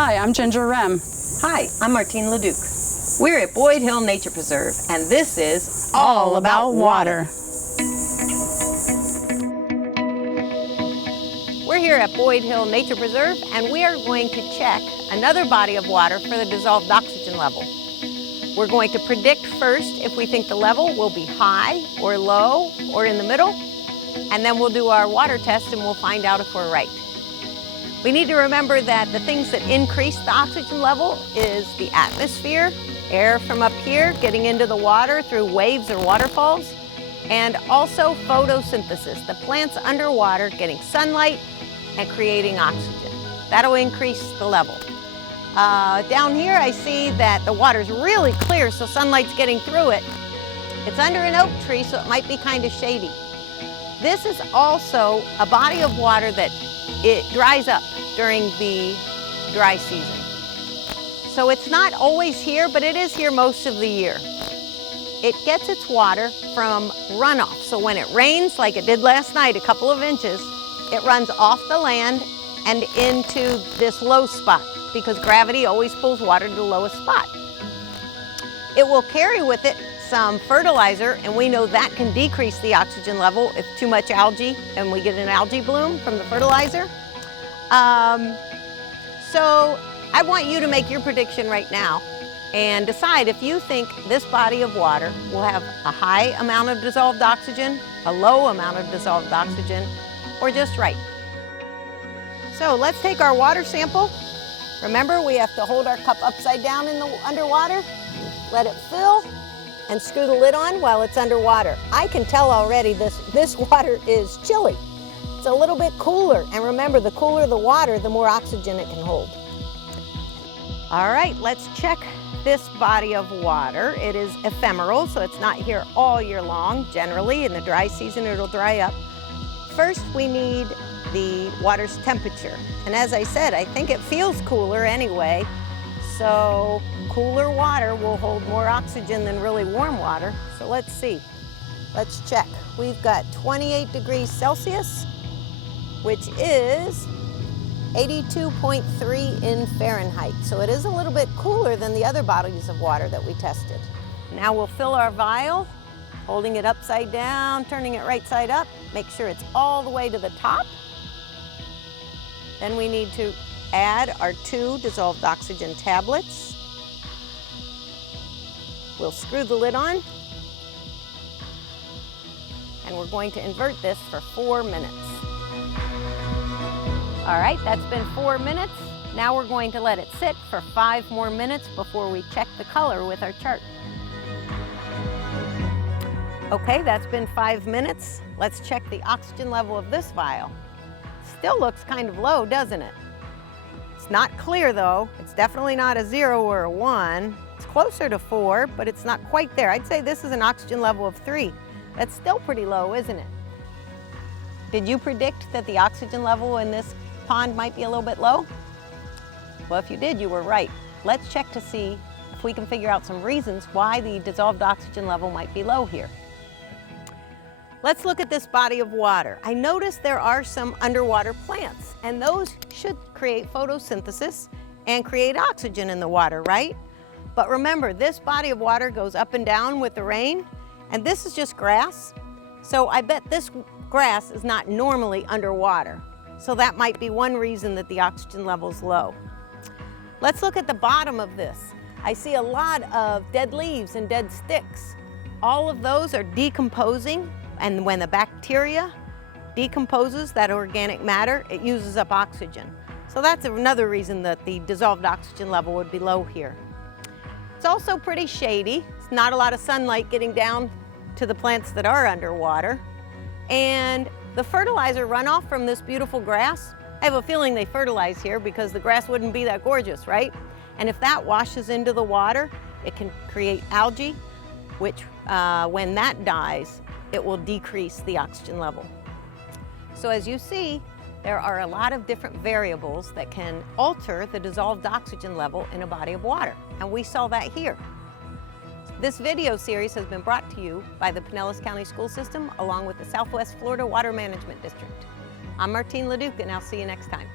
Hi, I'm Ginger Rem. Hi, I'm Martine Leduc. We're at Boyd Hill Nature Preserve, and this is All About Water. We're here at Boyd Hill Nature Preserve, and we are going to check another body of water for the dissolved oxygen level. We're going to predict first if we think the level will be high or low or in the middle, and then we'll do our water test and we'll find out if we're right. We need to remember that the things that increase the oxygen level is the atmosphere, air from up here getting into the water through waves or waterfalls, and also photosynthesis, the plants underwater getting sunlight and creating oxygen. That'll increase the level. Down here I see that the water's really clear, so sunlight's getting through it. It's under an oak tree, so it might be kind of shady. This is also a body of water that it dries up during the dry season. So it's not always here, but it is here most of the year. It gets its water from runoff. So when it rains, like it did last night, a couple of inches, it runs off the land and into this low spot because gravity always pulls water to the lowest spot. It will carry with it some fertilizer, and we know that can decrease the oxygen level if too much algae, and we get an algae bloom from the fertilizer. So I want you to make your prediction right now and decide if you think this body of water will have a high amount of dissolved oxygen, a low amount of dissolved oxygen, or just right. So let's take our water sample. Remember, we have to hold our cup upside down in the underwater, let it fill, and screw the lid on while it's underwater. I can tell already this water is chilly. It's a little bit cooler, and remember, the cooler the water, the more oxygen it can hold. All right, let's check this body of water. It is ephemeral, so it's not here all year long. Generally, in the dry season, it'll dry up. First, we need the water's temperature. And as I said, I think it feels cooler anyway, so cooler water will hold more oxygen than really warm water. So let's see. Let's check. We've got 28 degrees Celsius, which is 82.3 in Fahrenheit. So it is a little bit cooler than the other bodies of water that we tested. Now we'll fill our vial, holding it upside down, turning it right side up. Make sure it's all the way to the top. Then we need to add our 2 dissolved oxygen tablets. We'll screw the lid on, and we're going to invert this for 4 minutes. All right, that's been 4 minutes. Now we're going to let it sit for 5 more minutes before we check the color with our chart. Okay, that's been 5 minutes. Let's check the oxygen level of this vial. Still looks kind of low, doesn't it? It's not clear though. It's definitely not a 0 or a 1. It's closer to 4, but it's not quite there. I'd say this is an oxygen level of 3. That's still pretty low, isn't it? Did you predict that the oxygen level in this pond might be a little bit low? Well, if you did, you were right. Let's check to see if we can figure out some reasons why the dissolved oxygen level might be low here. Let's look at this body of water. I noticed there are some underwater plants, and those should create photosynthesis and create oxygen in the water, right? But remember, this body of water goes up and down with the rain, and this is just grass. So I bet this grass is not normally underwater. So that might be one reason that the oxygen level is low. Let's look at the bottom of this. I see a lot of dead leaves and dead sticks. All of those are decomposing, and when the bacteria decomposes that organic matter, it uses up oxygen. So that's another reason that the dissolved oxygen level would be low here. It's also pretty shady. It's not a lot of sunlight getting down to the plants that are underwater. And the fertilizer runoff from this beautiful grass, I have a feeling they fertilize here because the grass wouldn't be that gorgeous, right? And if that washes into the water, it can create algae, which when that dies, it will decrease the oxygen level. So as you see, there are a lot of different variables that can alter the dissolved oxygen level in a body of water, and we saw that here. This video series has been brought to you by the Pinellas County School System along with the Southwest Florida Water Management District. I'm Martine Leduc, and I'll see you next time.